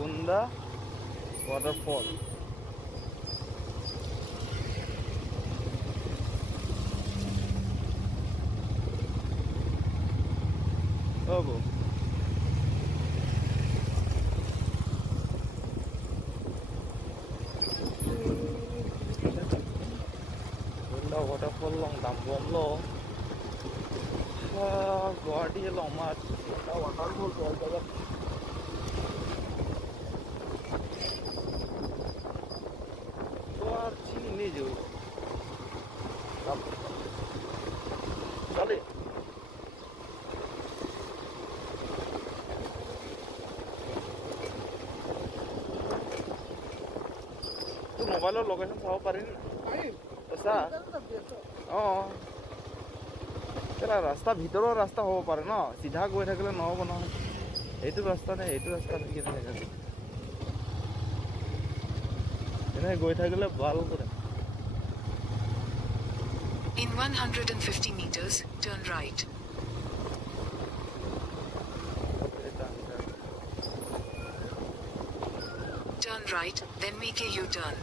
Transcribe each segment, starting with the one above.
Bunda waterfall. Oh, Bunda waterfall long Dambom lo. Guwahati long mat. Bunda waterfall to jaga. War chini ne jo. Chale. Tu mobile location saw parin na? Sa? Oh. Kela rasta bhitoror rasta hobo pare no? Sidha goi thakile nohobo no. Eitu rasta ne eitu rasta ki ne jane. Ene goi thakile bal kore. In 150 meters, turn right. Turn right, then make a U-turn.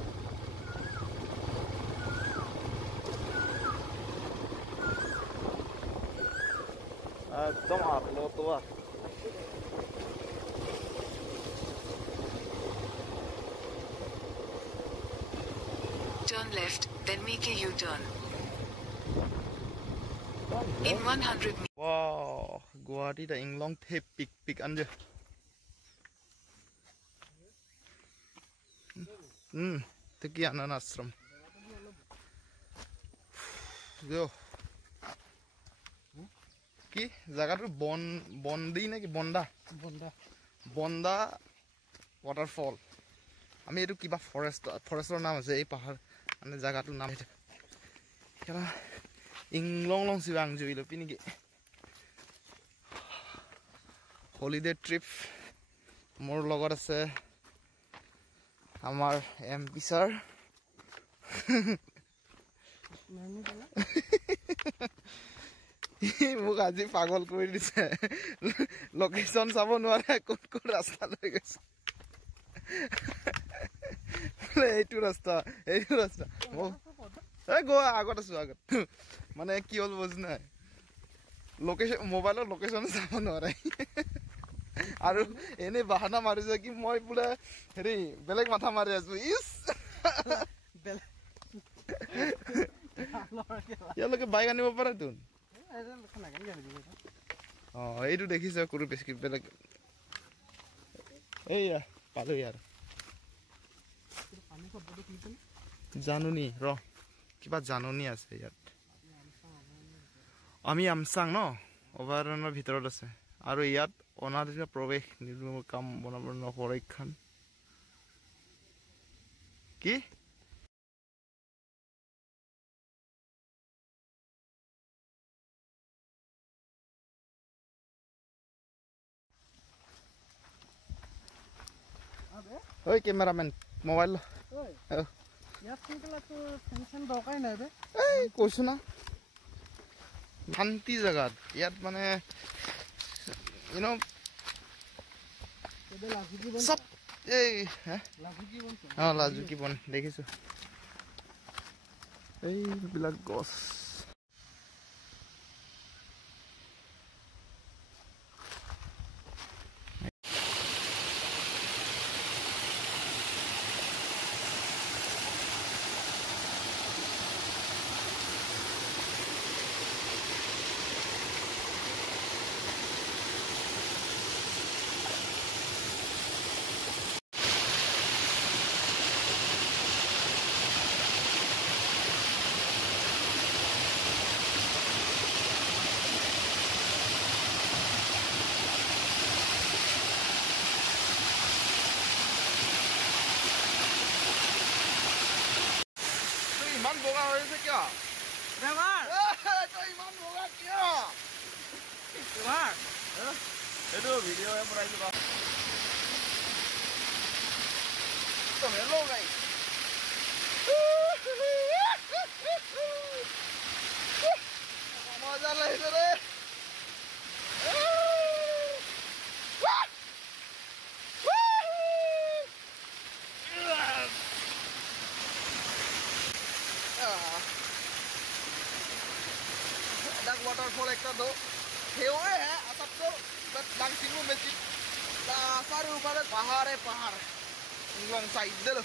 Come on, lo to. Turn left, then make a U-turn. In 100 meters. Wow, Guwahati da inglong the pick anje. Teki anan ashram. Yo. Ki jaga tu bondi na ki bonda waterfall. Ami etu kiba forestor naam ase ei pahar ane jaga tu naam eta. Kala inglong siwang joilo pini ki. Holiday trip mor logot ase amar MP sir মোক আজি পাগল কৰি দিছে location চাব নোৱাৰে কোন কোন ৰাস্তা লৈ গৈছে এইটো ৰাস্তা এই গো আগত আছো আগত মানে কি হ'ল বুজ নাই লোকেশন মোবাইলৰ লোকেশন চাব নোৱাৰে আৰু এনে বাহানা মাৰিছে কি মই পুৰা হেৰি বেলেগ মাথা মাৰি আছো ইস ইয়ালৈকে বাইক আনিব পাৰে তোন এইটো দেখিছে কৰো বেছি বেলেগ এইয়া পালো ইয়াৰ জানুনি ৰ কিবা জানুনি আছে ইয়াত আমি আমচাং ন অভয়াৰণ্যৰ ভিতৰত আছে আৰু ইয়াত অনাধিকৃত প্ৰৱেশ নিৰ্মাণ কাম বনাবৰ সংৰক্ষণ কি Oi cameraman mobile oi ইয়াত কিলা তো টেনশন দৰকাই নাই বে এই কৈছো না শান্তি জাগাত ইয়াত মানে you know কেবে লাজুকি বন সব এই লাজুকি বন দেখিছো এই বিলাক গছ ইমান বগা হৈছে কিয় দেৱাৰ তই ইমান বগা কিয় দেৱাৰ এটো ভিডিও হে বনাইছো বা তো হেল্ল গাইস মজা লাগিছে রে वाटरफॉल एक दो हेवे है सबको बांसिंगु मेची सारे ऊपर पहाड़ है पहाड़ लॉन्ग साइड दे लो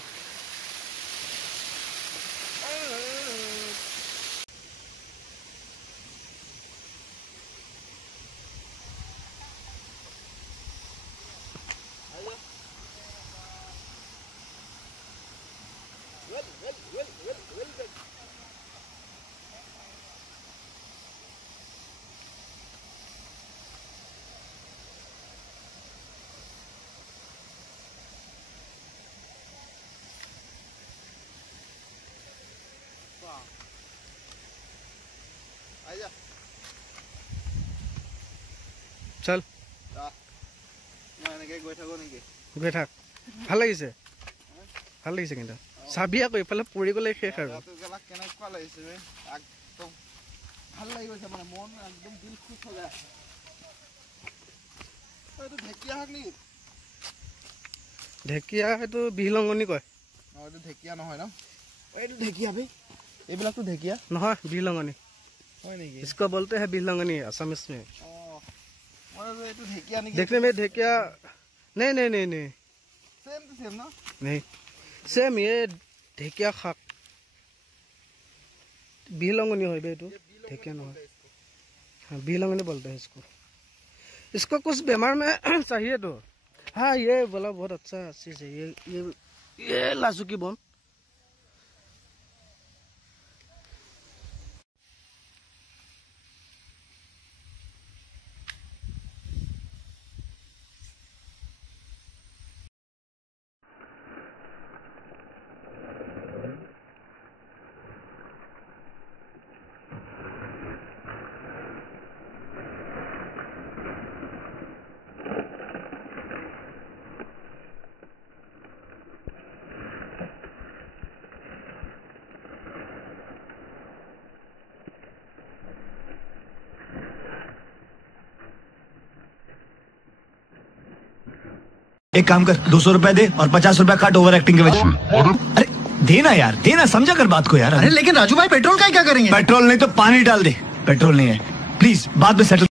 well done. आजा चल মানে গৈ থাকো নেকি গৈ থাক ভাল লাগিছে কিন্তু চাবি আকৌ এইফালে পৰি গ'লে শেষ আৰু কেনেকুৱা লাগিছে একদম ভাল লাগি গৈছে মানে মন একদম দিল খুশ হৈ যায় এইটো ঢেকীয়া শাক নেকি ঢেকীয়া এইটো বিহলঙনি কয় এইটো ঢেকীয়া নহয় ন এইটো ঢেকীয়া বে এইবিলাকতো ঢেকীয়া নহয় বিহলঙনি হয় নেকি इसको बोलते हैं बिहलंगनी असमिस में और ये तो ढेकिया नहीं देखने में ढेकिया नहीं सेम टू सेम ना नहीं सेम ये ढेकिया खाक बिहलंगनी हो बे तो ढेकिया नहीं हाँ बिहलंगनी बोलते हैं इसको कुछ बीमार में चाहिए तो हाँ ये बोला बहुत अच्छा चीज है ये लाजुकी बोन एक काम कर 200 रुपए दे और 50 रुपए काट ओवर एक्टिंग के वजह। अरे देना यार देना समझा कर बात को यार। अरे लेकिन राजू भाई पेट्रोल का क्या करेंगे? पेट्रोल नहीं तो पानी डाल दे। पेट्रोल नहीं है प्लीज बाद में सेटल।